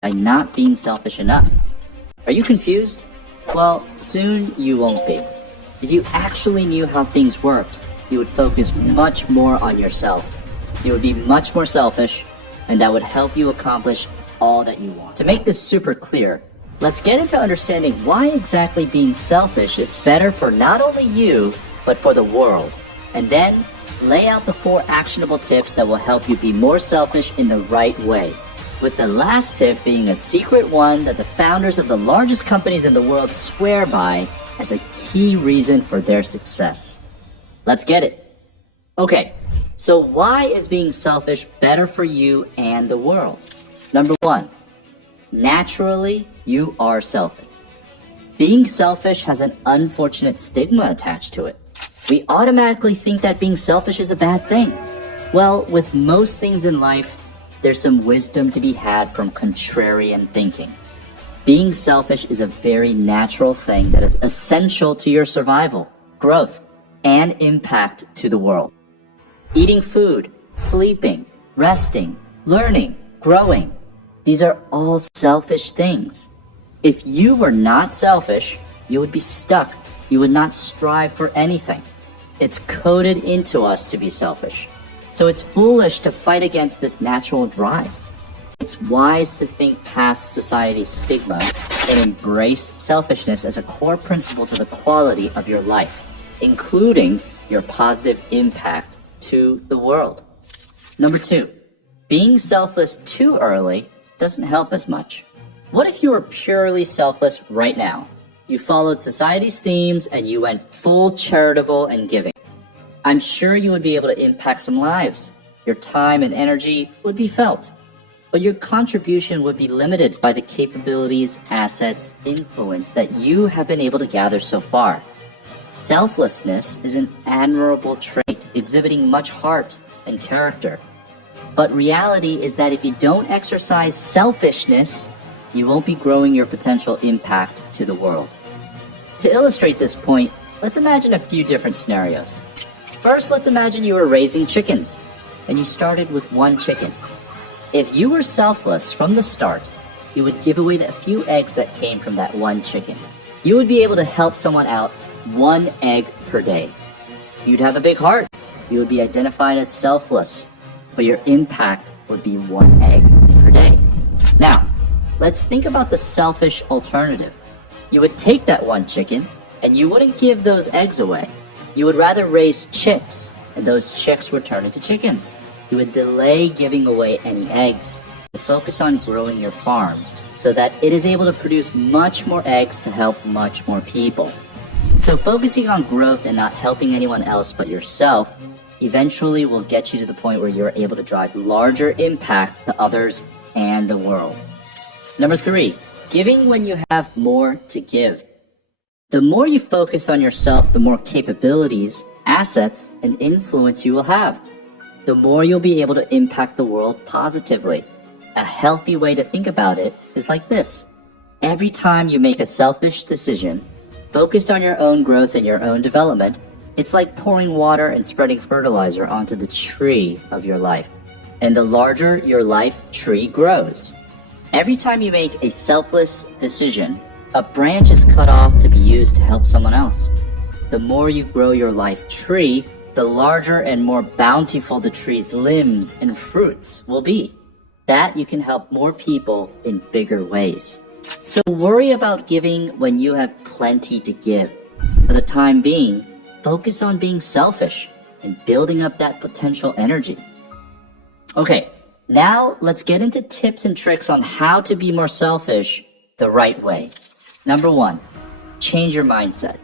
by not being selfish enough. Are you confused? Well, soon you won't be. If you actually knew how things worked, you would focus much more on yourself. You would be much more selfish, and that would help you accomplish all that you want. To make this super clear, let's get into understanding why exactly being selfish is better for not only you, but for the world. And then lay out the 4 actionable tips that will help you be more selfish in the right way. With the last tip being a secret one that the founders of the largest companies in the world swear by as a key reason for their success. Let's get it. Okay, so why is being selfish better for you and the world? Number 1, naturally, you are selfish. Being selfish has an unfortunate stigma attached to it. We automatically think that being selfish is a bad thing. Well, with most things in life, there's some wisdom to be had from contrarian thinking. Being selfish is a very natural thing that is essential to your survival, growth, and impact to the world. Eating food, sleeping, resting, learning, growing, these are all selfish things. If you were not selfish, you would be stuck. You would not strive for anything. It's coded into us to be selfish. So it's foolish to fight against this natural drive. It's wise to think past society's stigma and embrace selfishness as a core principle to the quality of your life, including your positive impact to the world. Number 2, being selfless too early doesn't help as much. What if you were purely selfless right now? You followed society's themes and you went full charitable and giving. I'm sure you would be able to impact some lives. Your time and energy would be felt, but your contribution would be limited by the capabilities, assets, influence that you have been able to gather so far. Selflessness is an admirable trait, exhibiting much heart and character. But reality is that if you don't exercise selfishness, you won't be growing your potential impact to the world. To illustrate this point, let's imagine a few different scenarios. First, let's imagine you were raising chickens, and you started with 1 chicken. If you were selfless from the start, you would give away the few eggs that came from that 1 chicken. You would be able to help someone out 1 egg per day. You'd have a big heart. You would be identified as selfless, but your impact would be 1 egg per day. Now, let's think about the selfish alternative. You would take that 1 chicken, and you wouldn't give those eggs away. You would rather raise chicks, and those chicks would turn into chickens. You would delay giving away any eggs to focus on growing your farm so that it is able to produce much more eggs to help much more people. So focusing on growth and not helping anyone else but yourself eventually will get you to the point where you're able to drive larger impact to others and the world. Number 3, giving when you have more to give. The more you focus on yourself, the more capabilities, assets, and influence you will have. The more you'll be able to impact the world positively. A healthy way to think about it is like this. Every time you make a selfish decision, focused on your own growth and your own development, it's like pouring water and spreading fertilizer onto the tree of your life. And the larger your life tree grows. Every time you make a selfless decision, a branch is cut off to be used to help someone else. The more you grow your life tree, the larger and more bountiful the tree's limbs and fruits will be. That you can help more people in bigger ways. So worry about giving when you have plenty to give. For the time being, focus on being selfish and building up that potential energy. Okay, now let's get into tips and tricks on how to be more selfish the right way. Number 1, change your mindset.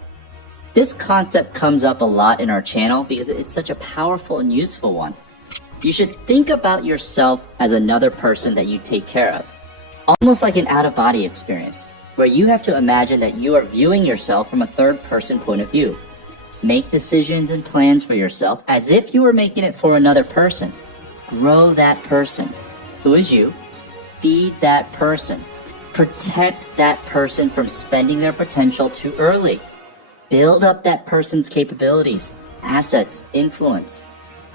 This concept comes up a lot in our channel because it's such a powerful and useful one. You should think about yourself as another person that you take care of. Almost like an out-of-body experience, where you have to imagine that you are viewing yourself from a third-person point of view. Make decisions and plans for yourself as if you were making it for another person. Grow that person. Who is you? Feed that person. Protect that person from spending their potential too early. Build up that person's capabilities, assets, influence.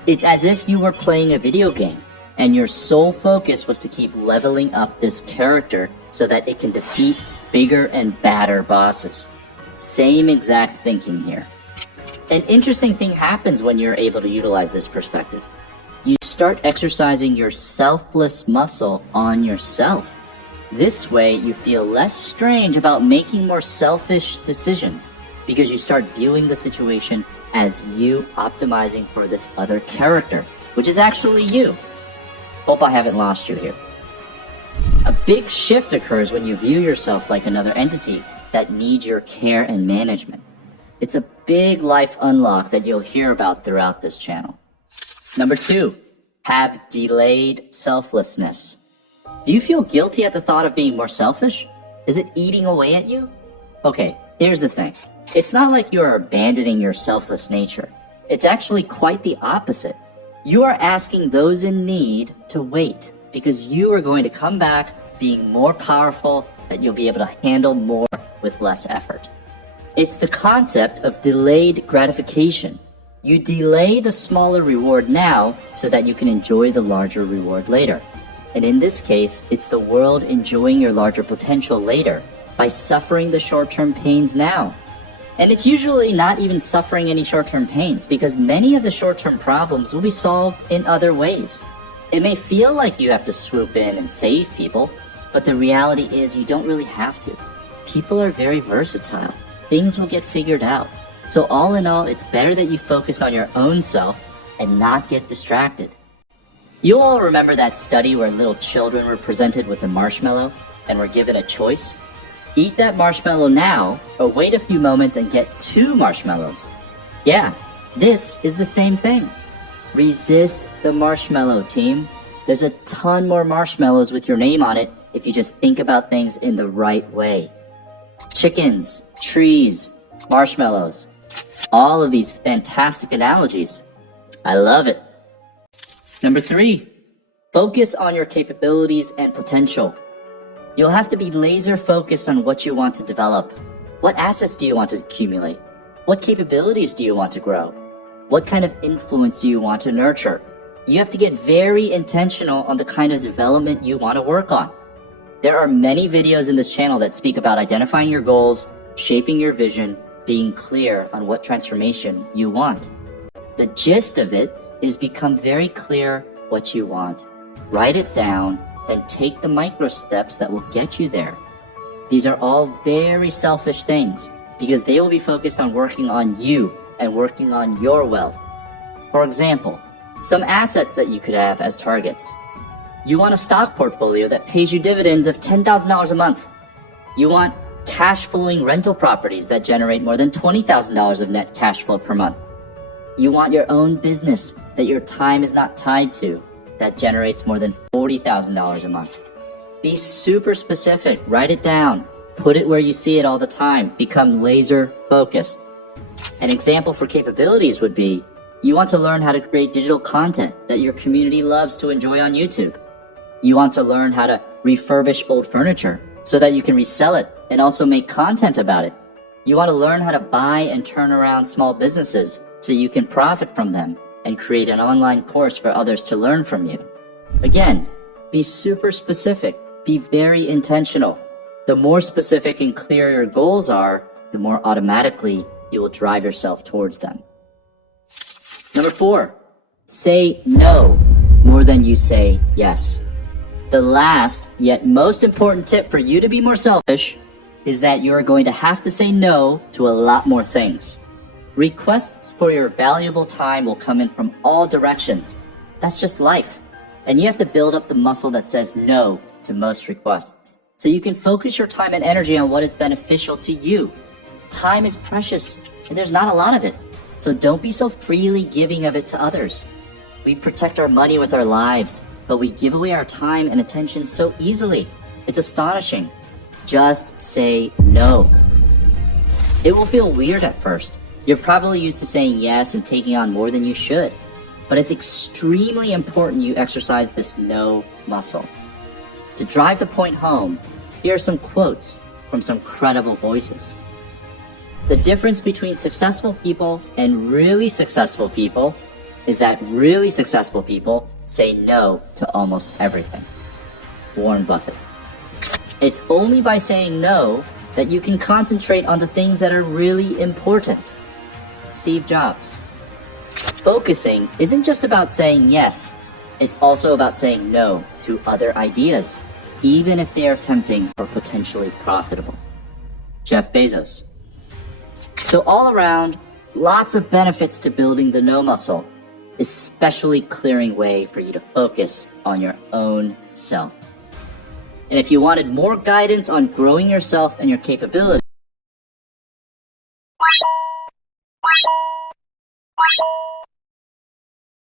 It's as if you were playing a video game. And your sole focus was to keep leveling up this character so that it can defeat bigger and badder bosses. Same exact thinking here. An interesting thing happens when you're able to utilize this perspective. You start exercising your selfless muscle on yourself. This way, you feel less strange about making more selfish decisions because you start viewing the situation as you optimizing for this other character, which is actually you. Hope I haven't lost you here. A big shift occurs when you view yourself like another entity that needs your care and management. It's a big life unlock that you'll hear about throughout this channel. Number 2, have delayed selflessness. Do you feel guilty at the thought of being more selfish? Is it eating away at you? Okay, here's the thing. It's not like you are abandoning your selfless nature. It's actually quite the opposite. You are asking those in need to wait because you are going to come back being more powerful, that you'll be able to handle more with less effort. It's the concept of delayed gratification. You delay the smaller reward now so that you can enjoy the larger reward later. And in this case, it's the world enjoying your larger potential later by suffering the short-term pains now. And it's usually not even suffering any short-term pains because many of the short-term problems will be solved in other ways. It may feel like you have to swoop in and save people, but the reality is you don't really have to. People are very versatile. Things will get figured out. So all in all, it's better that you focus on your own self and not get distracted. You all remember that study where little children were presented with a marshmallow and were given a choice? Eat that marshmallow now, or wait a few moments and get 2 marshmallows. Yeah, this is the same thing. Resist the marshmallow, team. There's a ton more marshmallows with your name on it if you just think about things in the right way. Chickens, trees, marshmallows. All of these fantastic analogies. I love it. Number 3, focus on your capabilities and potential. You'll have to be laser focused on what you want to develop. What assets do you want to accumulate? What capabilities do you want to grow? What kind of influence do you want to nurture? You have to get very intentional on the kind of development you want to work on. There are many videos in this channel that speak about identifying your goals, shaping your vision, being clear on what transformation you want. The gist of it is become very clear what you want. Write it down, then take the micro steps that will get you there. These are all very selfish things because they will be focused on working on you and working on your wealth. For example, some assets that you could have as targets. You want a stock portfolio that pays you dividends of $10,000 a month. You want cash flowing rental properties that generate more than $20,000 of net cash flow per month. You want your own business that your time is not tied to, that generates more than $40,000 a month. Be super specific, write it down, put it where you see it all the time, become laser focused. An example for capabilities would be, you want to learn how to create digital content that your community loves to enjoy on YouTube. You want to learn how to refurbish old furniture so that you can resell it and also make content about it. You want to learn how to buy and turn around small businesses so you can profit from them and create an online course for others to learn from you. Again, be super specific, be very intentional. The more specific and clear your goals are, the more automatically you will drive yourself towards them. Number 4, say no more than you say yes. The last, yet most important tip for you to be more selfish is that you are going to have to say no to a lot more things. Requests for your valuable time will come in from all directions. That's just life. And you have to build up the muscle that says no to most requests, so you can focus your time and energy on what is beneficial to you. Time is precious, and there's not a lot of it. So don't be so freely giving of it to others. We protect our money with our lives, but we give away our time and attention so easily. It's astonishing. Just say no. It will feel weird at first. You're probably used to saying yes and taking on more than you should, but it's extremely important you exercise this no muscle. To drive the point home, here are some quotes from some credible voices. The difference between successful people and really successful people is that really successful people say no to almost everything. Warren Buffett. It's only by saying no that you can concentrate on the things that are really important. Steve Jobs. Focusing isn't just about saying yes, it's also about saying no to other ideas, even if they are tempting or potentially profitable. Jeff Bezos. So all around, lots of benefits to building the no muscle, especially clearing way for you to focus on your own self. And if you wanted more guidance on growing yourself and your capabilities,